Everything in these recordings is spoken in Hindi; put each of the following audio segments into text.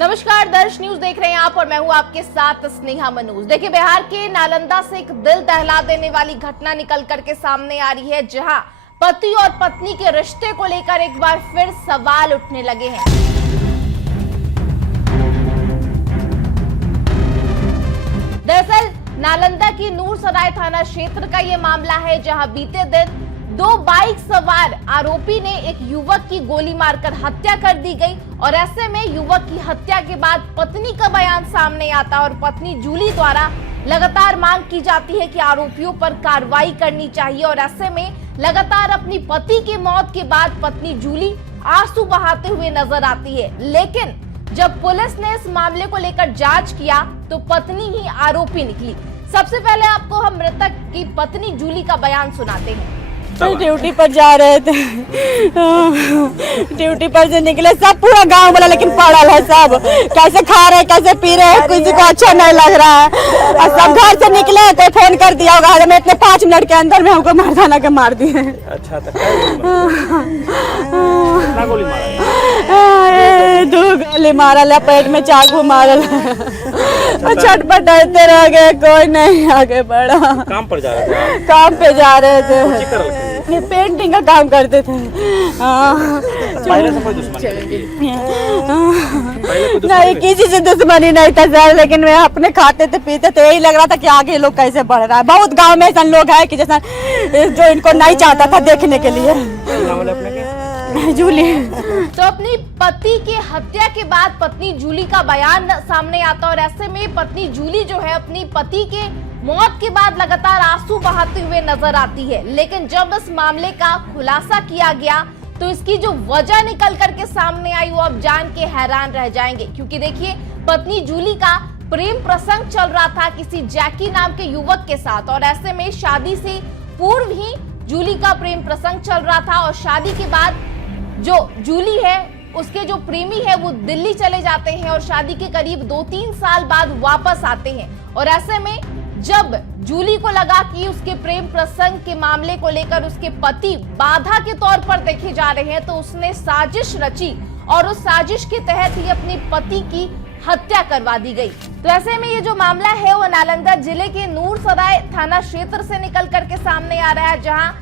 नमस्कार, दर्श न्यूज देख रहे हैं आप और मैं हूं आपके साथ स्नेहा मनोज। देखिए, बिहार के नालंदा से एक दिल दहला देने वाली घटना निकल करके सामने आ रही है, जहां पति और पत्नी के रिश्ते को लेकर एक बार फिर सवाल उठने लगे हैं। दरअसल नालंदा की नूरसराय थाना क्षेत्र का ये मामला है, जहां बीते दिन दो बाइक सवार आरोपी ने एक युवक की गोली मारकर हत्या कर दी गई और ऐसे में युवक की हत्या के बाद पत्नी का बयान सामने आता और पत्नी जूली द्वारा लगातार मांग की जाती है कि आरोपियों पर कार्रवाई करनी चाहिए। और ऐसे में लगातार अपनी पति की मौत के बाद पत्नी जूली आंसू बहाते हुए नजर आती है, लेकिन जब पुलिस ने इस मामले को लेकर जांच किया तो पत्नी ही आरोपी निकली। सबसे पहले आपको हम मृतक की पत्नी जूली का बयान सुनाते हैं। ड्यूटी पर जा रहे थे, ड्यूटी पर से निकले, सब पूरा गांव वाला लेकिन पड़ल है, सब कैसे खा रहे कैसे पी रहे हैं, किसी को अच्छा नहीं लग रहा है। और सब घर से निकले, कोई फोन कर दिया होगा, हमें इतने 5 मिनट के अंदर में हमको मर्दाना के मार दिए। अच्छा, गोली मारा? 2 गोली मारल है, पेट में चाकू मारल है, छटपटाते रह गए, कोई नहीं आगे बढ़ा। काम पर जा रहे थे? काम पे जा रहे थे, ये पेंटिंग का काम करते थे। पहले से कोई दुश्मनी नहीं, किसी से दुश्मनी नहीं था सर, लेकिन वे अपने खाते थे पीते थे, यही लग रहा था कि आगे लोग कैसे बढ़ रहा है। बहुत गांव में ऐसा लोग है कि जैसा जो इनको नहीं चाहता था देखने के लिए। जूली तो अपनी पति की हत्या के बाद पत्नी जूली का बयान सामने आता और ऐसे में पत्नी जूली जो है अपनी पति के मौत के बाद लगातार आंसू बहाते हुए नजर आती है। लेकिन जब इस मामले का खुलासा किया गया तो इसकी जो वजह निकल करके सामने आई वो अब जान के हैरान रह जाएंगे, क्योंकि देखिए पत्नी जूली का प्रेम प्रसंग चल रहा था किसी जैकी नाम के युवक के साथ और ऐसे में शादी से पूर्व ही जूली का प्रेम प्रसंग चल रहा था और शादी के बाद जो जूली है उसके जो प्रेमी है वो दिल्ली चले जाते हैं और शादी के करीब 2-3 साल बाद वापस आते हैं। और ऐसे में जब जूली को लगा कि उसके प्रेम प्रसंग के मामले को लेकर उसके पति बाधा के तौर पर देखे जा रहे हैं तो उसने साजिश रची और उस साजिश के तहत ही अपने पति की हत्या करवा दी गई। तो ऐसे में ये जो मामला है वो नालंदा जिले के नूरसराय थाना क्षेत्र से निकल करके सामने आ रहा है, जहां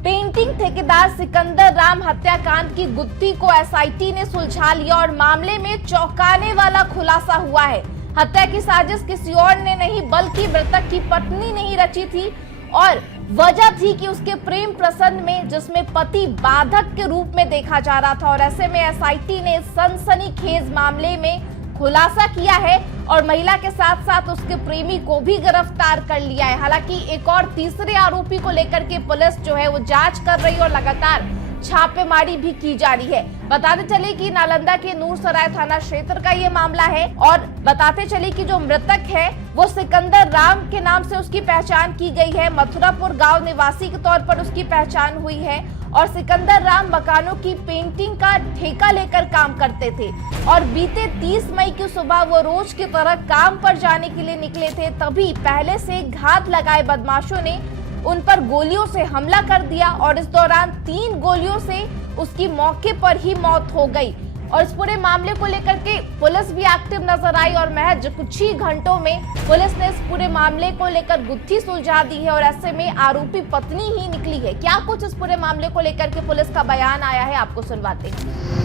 पेंटिंग ठेकेदार सिकंदर राम हत्याकांड की गुत्थी को एसआईटी ने सुलझा लिया और मामले में चौंकाने वाला खुलासा हुआ है। हत्या की साजिश किसी और ने नहीं बल्कि मृतक की पत्नी ने ही रची थी और वजह थी कि उसके प्रेम प्रसंग में जिसमें पति बाधक के रूप में देखा जा रहा था। और ऐसे में एसआईटी ने सनसनीखेज मामले में खुलासा किया है और महिला के साथ साथ उसके प्रेमी को भी गिरफ्तार कर लिया है। हालांकि एक और तीसरे आरोपी को लेकर के पुलिस जो है वो जांच कर रही है और लगातार छापेमारी भी की जा रही है। बताते चले कि नालंदा के नूरसराय थाना क्षेत्र का ये मामला है और बताते चले कि जो मृतक है वो सिकंदर राम के नाम से उसकी पहचान की गई है। मथुरापुर गांव निवासी के तौर पर उसकी पहचान हुई है और सिकंदर राम मकानों की पेंटिंग का ठेका लेकर काम करते थे और बीते 30 मई की सुबह वो रोज की तरह काम पर जाने के लिए निकले थे, तभी पहले से घात लगाए बदमाशों ने उन पर गोलियों से हमला कर दिया और इस दौरान 3 गोलियों से उसकी मौके पर ही मौत हो गई। और इस पूरे मामले को लेकर के पुलिस भी एक्टिव नजर आई और महज कुछ ही घंटों में पुलिस ने इस पूरे मामले को लेकर गुत्थी सुलझा दी है और ऐसे में आरोपी पत्नी ही निकली है। क्या कुछ इस पूरे मामले को लेकर के पुलिस का बयान आया है, आपको सुनवाते हैं।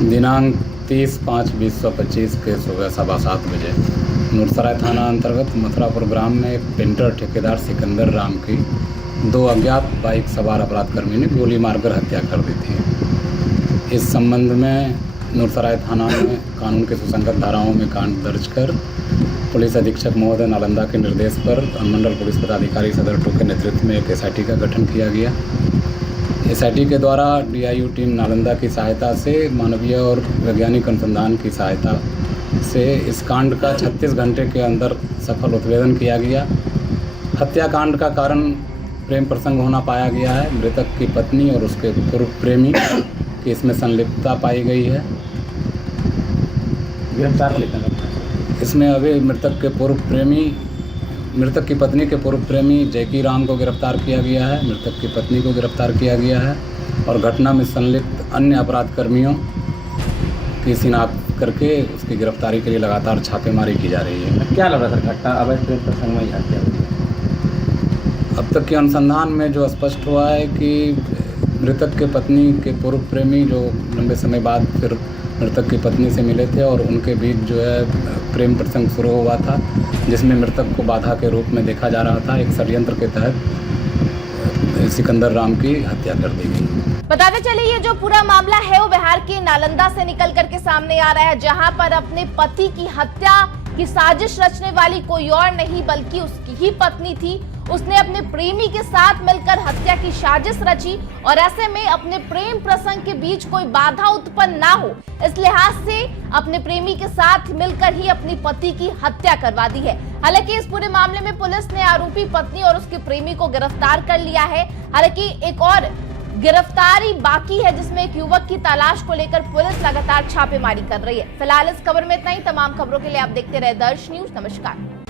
दिनांक 30/5/2025 के सुबह 7:15 बजे नूरसराय थाना अंतर्गत मथुरापुर ग्राम में एक पेंटर ठेकेदार सिकंदर राम की 2 अज्ञात बाइक सवार अपराधकर्मी ने गोली मारकर हत्या कर दी थी। इस संबंध में नूरसराय थाना में कानून के सुसंगत धाराओं में कांड दर्ज कर पुलिस अधीक्षक महोदय नालंदा के निर्देश पर अनुमंडल पुलिस पदाधिकारी सदर 2 के नेतृत्व में एक एसआईटी का गठन किया गया। एसआईटी के द्वारा डीआईयू टीम नालंदा की सहायता से मानवीय और वैज्ञानिक अनुसंधान की सहायता से इस कांड का 36 घंटे के अंदर सफल उत्भेदन किया गया। हत्याकांड का कारण प्रेम प्रसंग होना पाया गया है। मृतक की पत्नी और उसके पूर्व प्रेमी की इसमें संलिप्तता पाई गई है। गिरफ्तार इसमें अभी मृतक की पत्नी के पूर्व प्रेमी जैकी राम को गिरफ्तार किया गया है, मृतक की पत्नी को गिरफ्तार किया गया है और घटना में संलिप्त अन्य अपराध कर्मियों की शिनाख्त करके उसकी गिरफ्तारी के लिए लगातार छापेमारी की जा रही है। क्या लग रहा सर घटना अवैध प्रेम प्रसंग में हत्या हुई है? अब तक के अनुसंधान में जो स्पष्ट हुआ है कि मृतक के पत्नी के पूर्व प्रेमी जो लंबे समय बाद फिर मृतक की पत्नी से मिले थे और उनके बीच जो है प्रेम प्रसंग शुरू हुआ था, जिसमें मृतक को बाधा के रूप में देखा जा रहा था। एक षड्यंत्र के तहत सिकंदर राम की हत्या कर दी गई। बताते चले ये जो पूरा मामला है वो बिहार के नालंदा से निकल करके सामने आ रहा है, जहां पर अपने पति की हत्या की साजिश रचने वाली कोई और नहीं बल्कि उसकी ही पत्नी थी। उसने अपने प्रेमी के साथ मिलकर हत्या की साजिश रची और ऐसे में अपने प्रेम प्रसंग के बीच कोई बाधा उत्पन्न ना हो इस लिहाज से अपने प्रेमी के साथ मिलकर ही अपनी पति की हत्या करवा दी है। हालांकि इस पूरे मामले में पुलिस ने आरोपी पत्नी और उसके प्रेमी को गिरफ्तार कर लिया है। हालांकि एक और गिरफ्तारी बाकी है जिसमें एक युवक की तलाश को लेकर पुलिस लगातार छापेमारी कर रही है। फिलहाल इस खबर में इतना ही। तमाम खबरों के लिए आप देखते रहे दर्श न्यूज। नमस्कार।